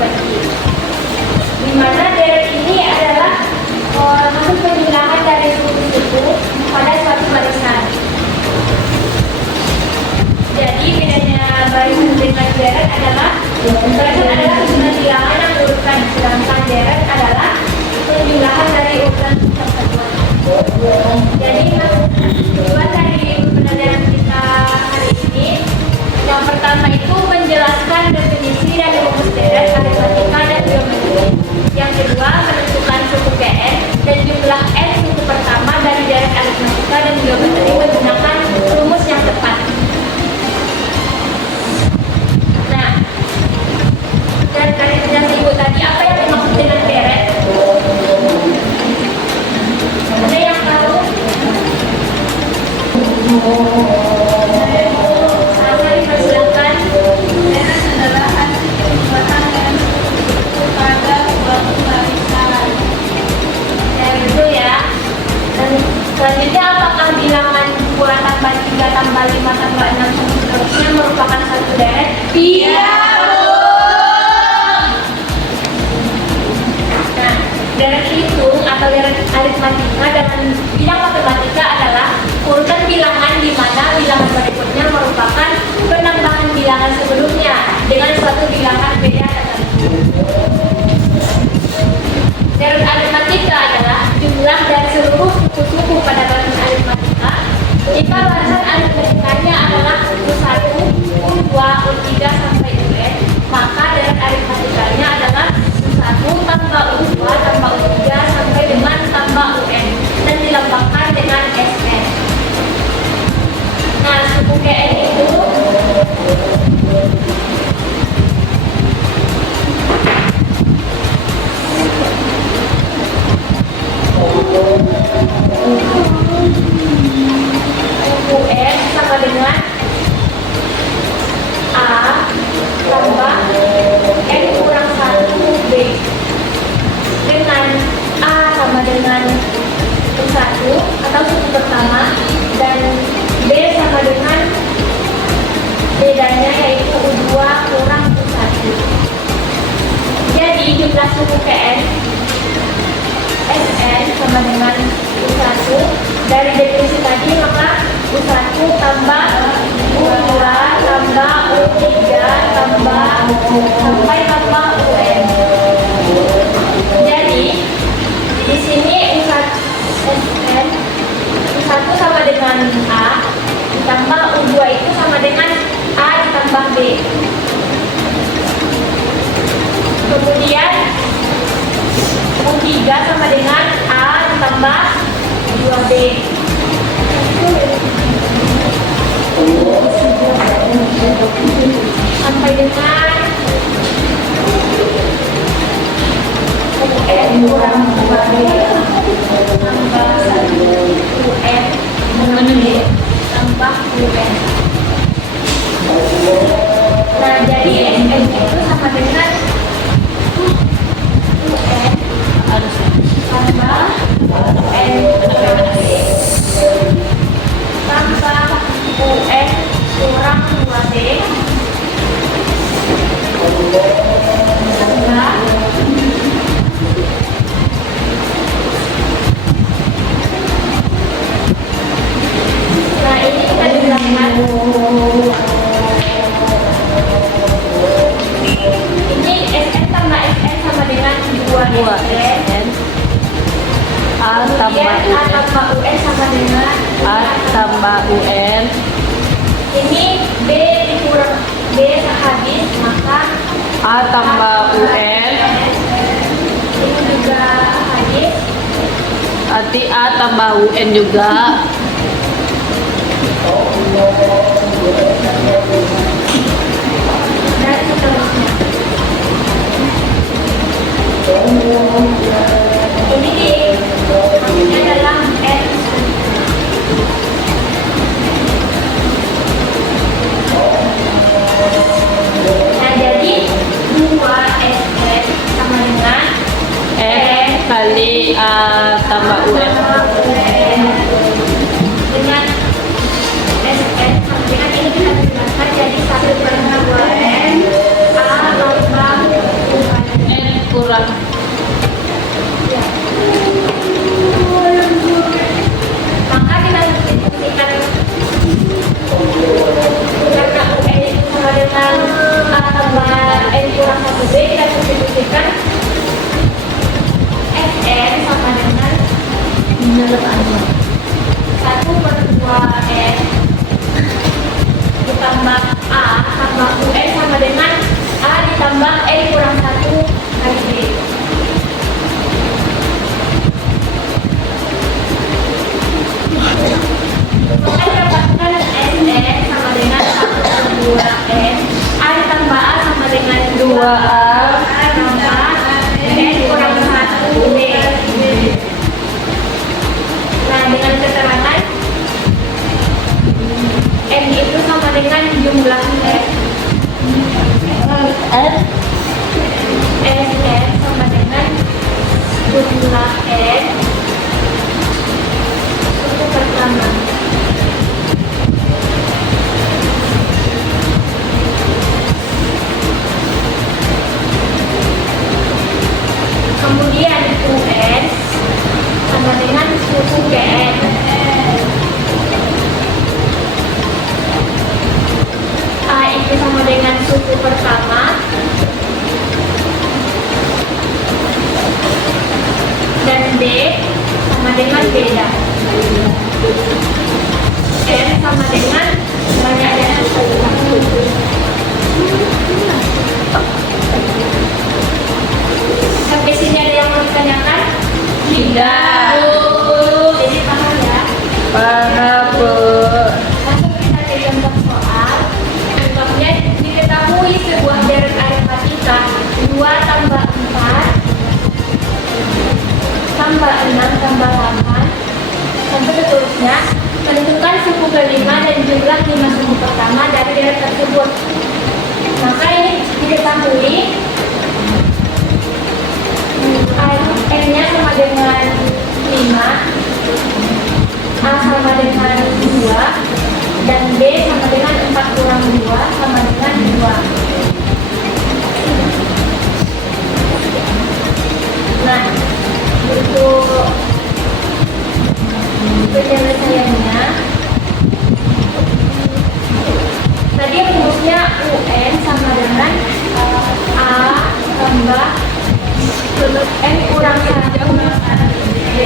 dibagi. Di mana deret ini adalah hasil penjumlahan dari suku-suku pada suatu barisan. Jadi bedanya barisan dengan deret adalah barisan adalah susunan bilangan yang diurutkan, sedangkan deret adalah penjumlahan dari urutan persatuan. Jadi tujuan dari pembelajaran kita hari ini, yang pertama itu menjelaskan definisi dan rumus deret, aritmatika dan geometri. Yang kedua menentukan suku Kn dan jumlah n suku pertama dari deret aritmatika dan geometri menggunakan rumus yang tepat. Nah, dari penjelasan ibu tadi, apa yang dimaksud dengan deret? Ada yang tahu? Sama dipersilakan. Deret adalah hasil penjumlahan dari suku pada suatu barisan. Yang itu ya. Dan selanjutnya, apakah bilangan 2 tambah 3 tambah 5 tambah 6 sampai seterusnya merupakan satu deret? Iya, Bu. Nah, deret hitung atau deret aritmatika dalam bidang matematika adalah urutan bilangan di mana bilangan berikutnya merupakan penambahan bilangan sebelumnya dengan suatu bilangan beda tertentu. Deret aritmatika adalah jumlah dari seluruh suku-suku pada barisan aritmatika. Jika barisan aritmatikanya adalah U1, U2, U3 sampai UN, maka deret aritmatikanya adalah U1 tambah U2 tambah U3 sampai dengan tambah UN dan dilambangkan dengan SN. Nah, suku KN itu UN sama dengan A tambah N kurang 1 B, dengan A sama dengan U1 atau suku pertama dan B sama dengan bedanya yaitu U2 kurang U1. Jadi jumlah suku KN SN sama dengan U1. Dari definisi tadi, maka U1 tambah U2 tambah U3 tambah sampai tambah UN. Jadi di sini U1 SN, U1 sama dengan A ditambah U2 itu sama dengan A ditambah B. Kemudian U3 sama dengan A ditambah 2B. Sampai dengan UN kurang 2B tambah UN tambah UN. Nah, jadi SN itu sama dengan UN tambah UN kurang B tambah UN kurang 2B tambah nah ini kita jumlahkan. Ini SN tambah SN sama dengan 2 SN. A tambah Kemudian A UN. tambah UN sama dengan A tambah UN. ini B dikurang B habis, maka A tambah UN. ini juga habis. Nanti A tambah UN juga. Dan seterusnya. Ini maksudnya adalah N. Nah, jadi 2 SN sama dengan N kali A tambah UN. dengan SN sama dengan ini kita gunakan jadi 1/2 N A tambah UN N ditambah A tambah UN sama dengan A ditambah N kurang 1 kali B. Maka dapatkan SN sama dengan 1/2N. A ditambah A sama dengan 2A tambah N kurang 1 B. Nah, dengan keterangan N itu sama dengan jumlah N. SN sama dengan jumlah N suku pertama. Kemudian UN sama dengan suku GN. A itu sama dengan suku pertama dan B sama dengan beda. N sama dengan banyaknya suku. Sampai sini ada yang mau ditanyakan? Tidak. Jadi paham ya? Paham, Bu. Langsung kita ke contoh soal. Contohnya diketahui sebuah deret aritmatika 2 tambah 4 tambah 6 tambah 8 sampai seterusnya. Tentukan suku kelima dan jumlah 5 suku pertama dari deret tersebut. Maka ini diketahui N-nya sama dengan 5, A sama dengan 2, dan B sama dengan 4 kurang 2 sama dengan 2. Nah, untuk penyelesaiannya, tadi rumusnya UN sama dengan A tambah N kurang 1 B.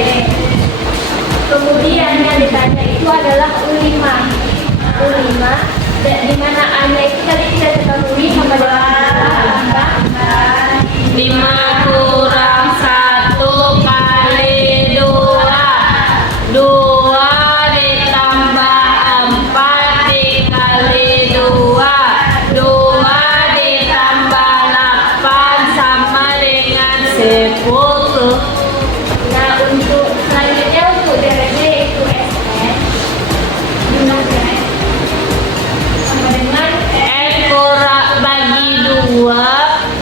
Kemudian yang ditanya itu adalah U5. U5 di mana A-nya itu tadi kita ketahui sama dengan 5 kurang 1 kali 2. 2 ditambah 4 dikali 2. 2 ditambah 8 sama dengan 10. Nah, untuk selanjutnya untuk deretnya yaitu SN. Jumlahnya sama dengan N kurang bagi 2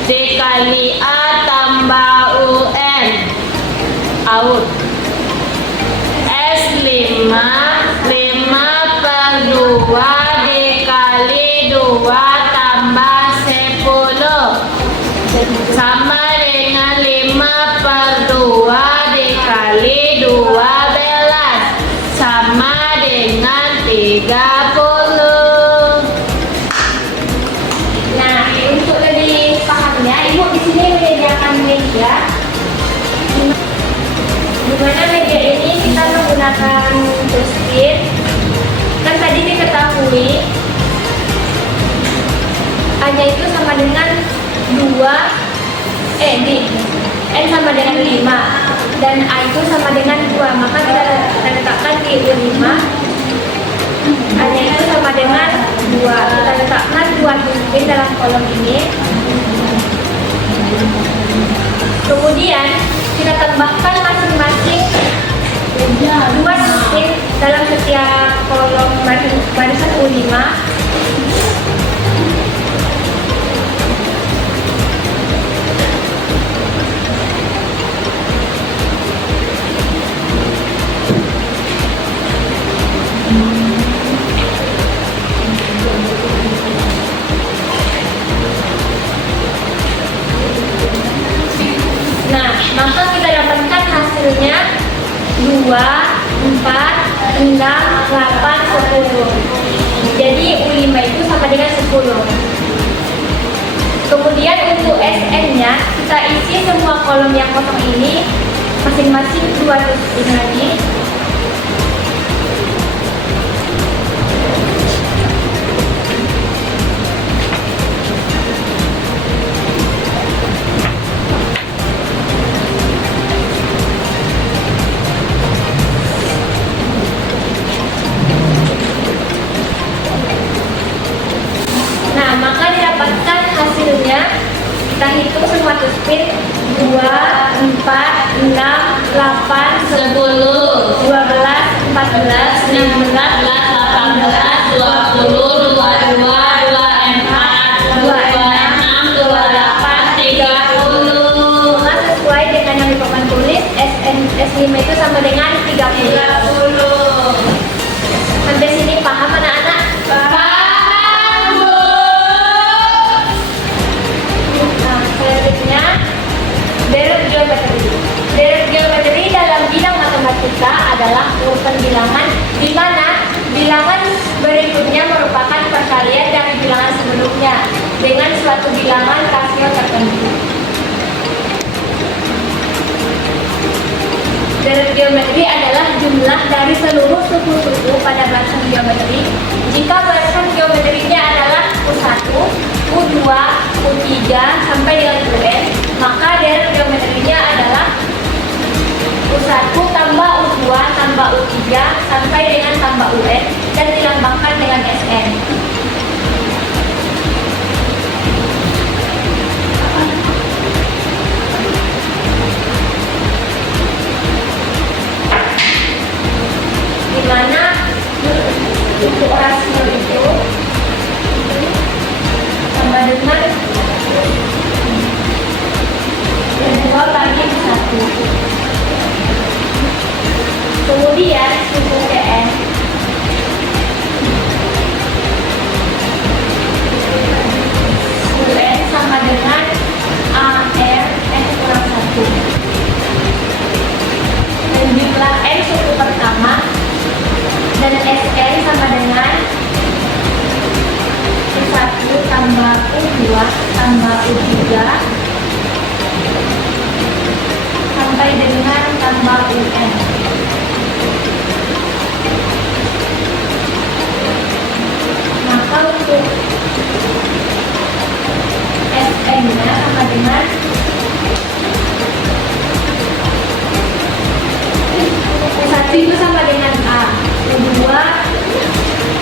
dikali A tambah UN. Out. S5 per 2 dikali 2 tambah 10 sama dengan 5 per 2 dikali 12 sama dengan 30. Nah, untuk lebih pahamnya, Ibu di sini menyediakan media. Di mana media ini kita menggunakan post-it. Kan tadi diketahui A-nya itu sama dengan 2, N sama dengan 5 dan A itu sama dengan 2. Maka kita letakkan di U5. A-nya itu sama dengan 2. Kita letakkan 2 suspin dalam kolom ini. Kemudian kita tambahkan masing-masing 2 suspin dalam setiap kolom barisan U5. Nah, maka kita dapatkan hasilnya 2, 4, 6, 8, 10. Jadi U5 itu sama dengan 10. Kemudian untuk SN-nya, kita isi semua kolom yang kosong ini masing-masing 2 suspin lagi. itu sama dengan 30. Sampai sini paham anak-anak? Paham, Bu. Nah, selanjutnya deret geometri. Deret geometri dalam bidang matematika adalah urutan bilangan di mana bilangan berikutnya merupakan perkalian dari bilangan sebelumnya dengan suatu bilangan rasio tertentu. Deret geometri adalah jumlah dari seluruh suku-suku pada barisan geometri. Jika barisan geometrinya adalah U1, U2, U3 sampai dengan UN, maka deret geometrinya adalah U1 tambah U2 tambah U3 sampai dengan tambah UN dan dilambangkan dengan SN. Di mana untuk rasio itu sama dengan 2 bagi 1. Kemudian suku PN UN sama dengan AR N kurang 1. Dan jumlah N suku pertama dan SN sama dengan U1 tambah U2 tambah U3 sampai dengan tambah UN. Maka untuk SN-nya sama dengan U1 itu sama dengan A, U2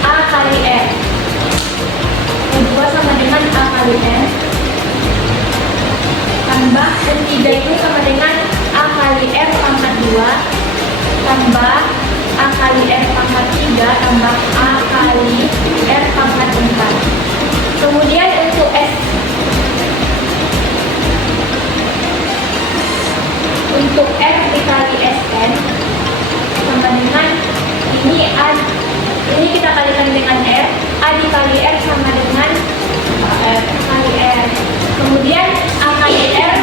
A kali R, U2 sama dengan A kali R, tambah U3 itu sama dengan A kali R pangkat 2 tambah A kali R pangkat 3 tambah A kali R pangkat 4. Kemudian untuk untuk R dikali SN sama dengan ini kita kalikan dengan R, A dikali R sama dengan R kali R. Kemudian A kali R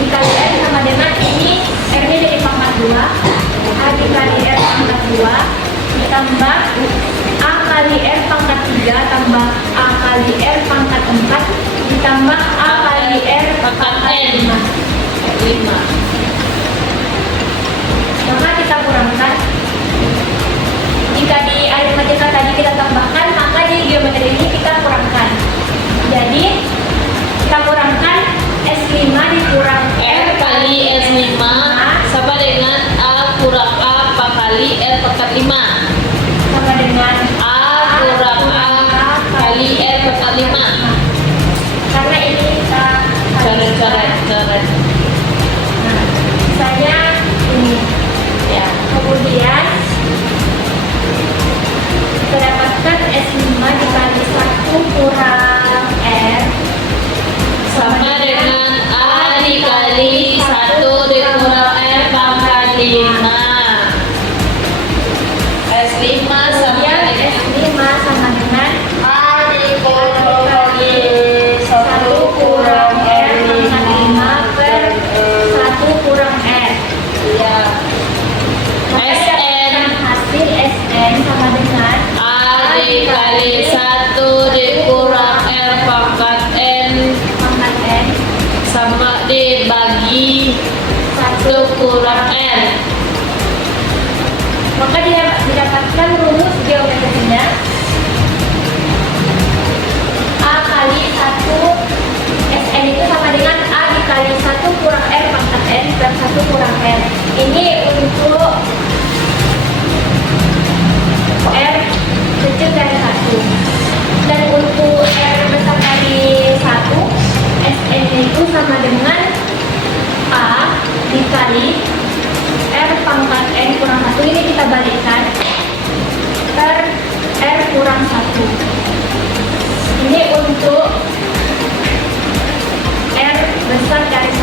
dikali R sama dengan ini R-nya jadi pangkat 2, A dikali R pangkat 2 ditambah A kali R pangkat 3 tambah A kali R pangkat 4 ditambah A kali R pangkat 5. Maka kita kurangkan. Jika di aritmatika tadi kita tambahkan, maka di geometri ini kita kurangkan. Jadi kita kurangkan S5 dikurang R kali S5 sama dengan A kurang A kali R pangkat 5 sama dengan A kurang A kali R pangkat 5. Karena ini kita Coret. Nah, misalnya ini Ya. kemudian kita dapatkan S5 dikali 1 kurang R Sama dengan A dikali 1 dikurang R pangkat 5. S5 sama kemudian dengan S5 sama dengan A dikali 1 kurang R pangkat 5 per 1 kurang R. ya. Maka SN dapatkan hasil SN sama dengan A dikali 1 dikurang R pangkat N pangkat N sama dibagi 1 kurang N. maka didapatkan rumus geometrinya A kali 1 SN itu sama dengan A dikali 1 kurang R pangkat N per 1 kurang N. Ini untuk R kecil dari 1 dan untuk R besar dari 1 SN itu sama dengan A dikali R pangkat N kurang 1. Ini kita balikkan per R kurang 1. Ini untuk R besar dari 1.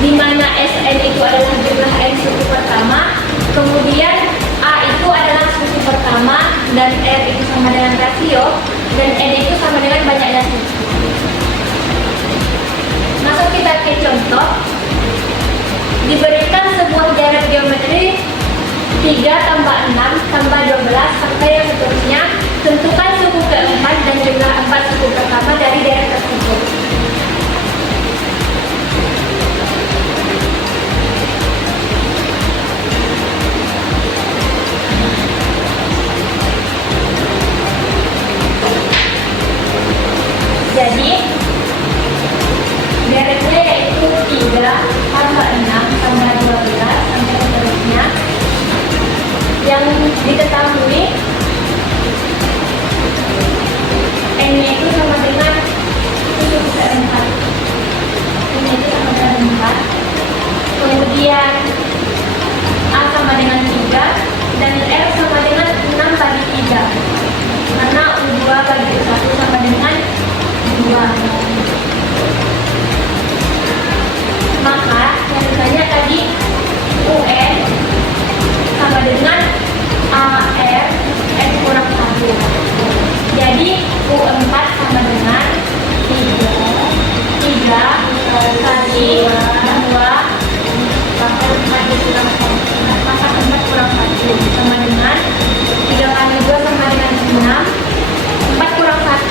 di mana Sn itu adalah jumlah n suku pertama, kemudian A itu adalah suku pertama, dan R itu sama dengan rasio, dan N itu sama dengan banyaknya suku. Masuk kita ke contoh. Diberikan sebuah jarak geometri 3 tambah 6 tambah 12 sampai yang seterusnya. Tentukan suku keempat dan jumlah 4 suku pertama dari deret tersebut. Jadi deretnya yaitu 3 tambah 6 tambah 12 sampai seterusnya. Yang diketahui N-nya itu sama dengan suku keempat. N-nya itu sama dengan 4. Kemudian A sama dengan 3 dan R sama dengan 6 bagi 3. Karena U2 bagi U1 sama dengan 2. Maka yang ditanya tadi UN sama dengan AR N kurang 1. Jadi U4 sama dengan 3 kali 2 maka 4 kurang 1 sama dengan 3 kali 2 sama dengan 6, 4 kurang 1.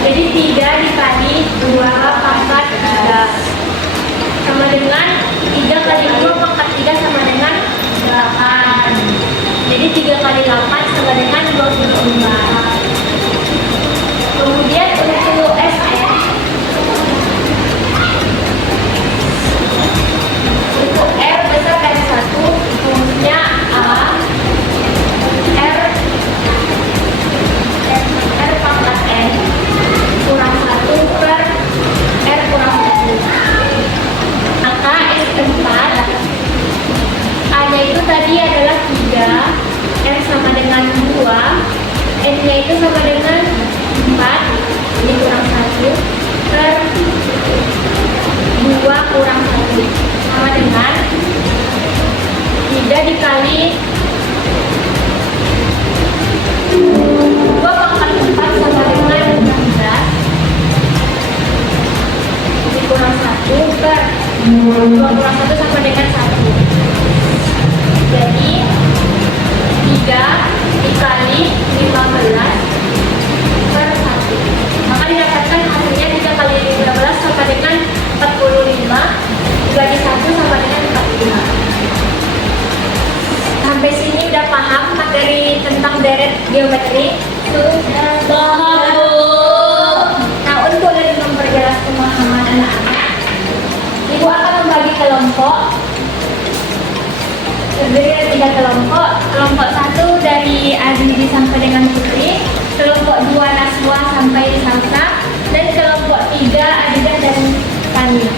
Jadi 3 dikali 2 pangkat 3 sama dengan 3 kali 2 pangkat 3 sama dengan 8. Jadi 3 kali 8 sama dengan 25. Kemudian untuk Sn, untuk R besar dari 1, rumusnya A R pangkat N kurang 1 per R kurang 1. Maka S4 A-nya itu tadi adalah 3, R sama dengan 2, N-nya itu sama dengan 4, ini kurang 1 per 2 kurang 1 sama dengan 3 dikali 2 pangkat 4 sama dengan 16, ini kurang 1 per 2 kurang 1 sama dengan 1. Jadi 3 dikali 15 per 1. Maka didapatkan hasilnya 3 kali 15 sama dengan 45, dibagi 1 sama dengan 45. Sampai sini udah paham materi tentang deret geometri? Sudah Paham, Bu. Nah, untuk lebih memperjelas pemahaman anak-anak, Ibu akan membagi kelompok terdiri dari 3 kelompok. Kelompok 1 dari Azizi sampai dengan Putri, kelompok 2 Naswa sampai Salsa, dan kelompok 3 Adidah dan Tania.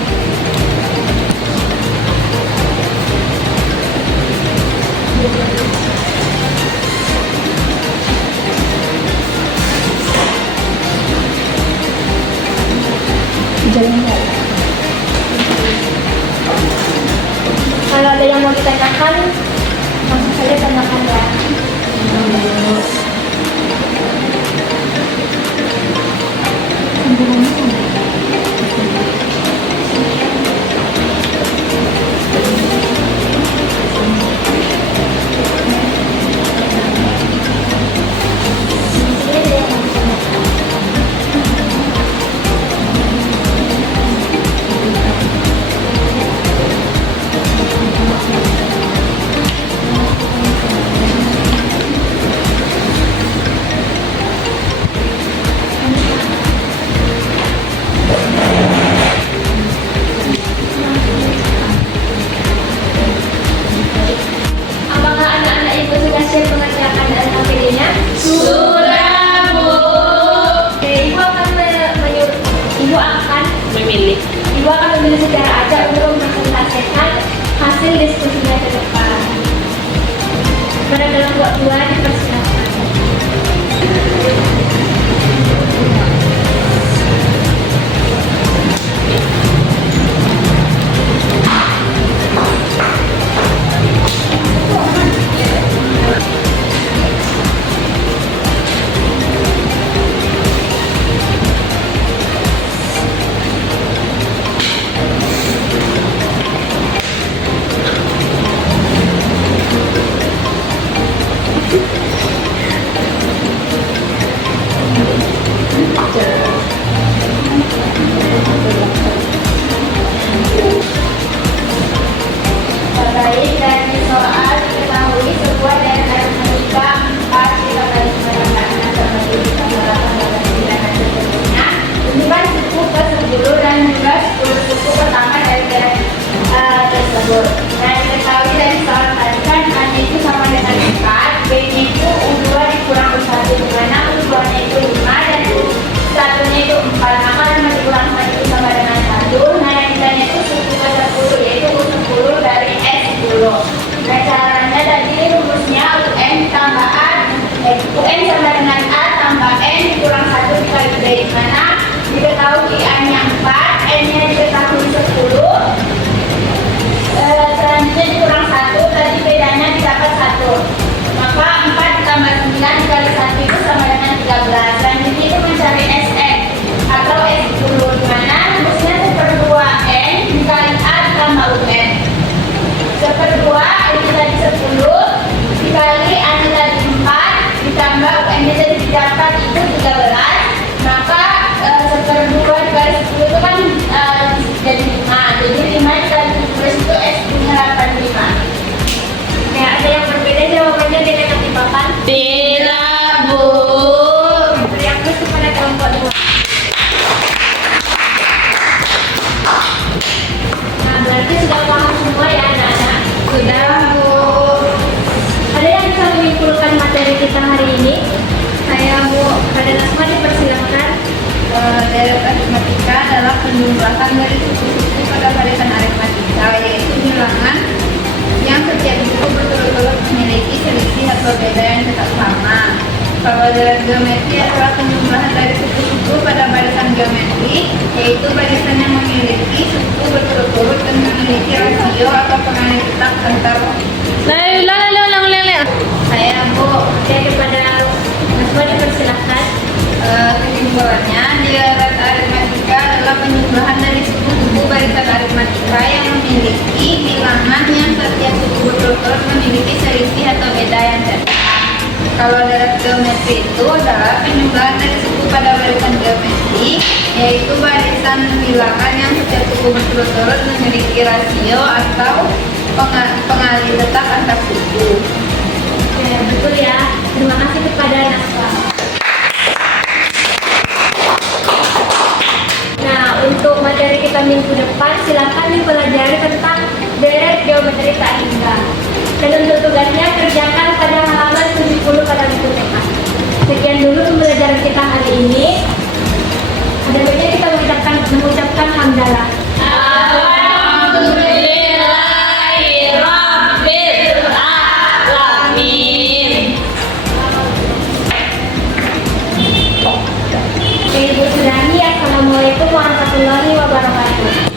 Kalau ada yang mau ditanyakan, langsung saja tanyakan ya. Apakah anak-anak ibu sudah siap mengerjakan LKPD-nya? Sudah, Bu. Oke, ibu akan Memilih. Ibu akan memilih secara acak untuk mempresentasikan hasil diskusinya ke depan. Pada kelompok 2 dipersilakan. kepada Nasma dipersilakan. Deret aritmatika adalah penjumlahan dari suku-suku pada barisan aritmatika, yaitu bilangan yang setiap suku berturut-turut memiliki selisih atau beda yang tetap sama. Kalau deret geometri adalah penjumlahan dari suku-suku pada barisan geometri, yaitu barisan yang memiliki suku berturut-turut dan memiliki rasio atau pengalih tetap antar. Saya Bu. Oke, kepada Nasma dipersilakan. Kesimpulannya, deret aritmatika adalah penjumlahan dari suku-suku barisan aritmatika yang memiliki bilangan yang setiap suku berturut-turut memiliki selisih atau beda yang sama. Kalau deret geometri itu adalah penjumlahan dari suku pada barisan geometri, yaitu barisan bilangan yang setiap suku berturut-turut memiliki rasio atau pengalih tetap antar suku. Oke, betul ya. Terima kasih kepada Nasma. Nah, untuk materi kita minggu depan, silakan dipelajari tentang deret geometri tak hingga. Dan untuk tugasnya, kerjakan pada halaman 70 pada buku TK. Sekian dulu pembelajaran kita hari ini. Ada baiknya kita mengucapkan hamdalah. Alhamdulillahirrabbilalamin. Oke, Ibu Sudani, Assalamualaikum warahmatullahi wabarakatuh.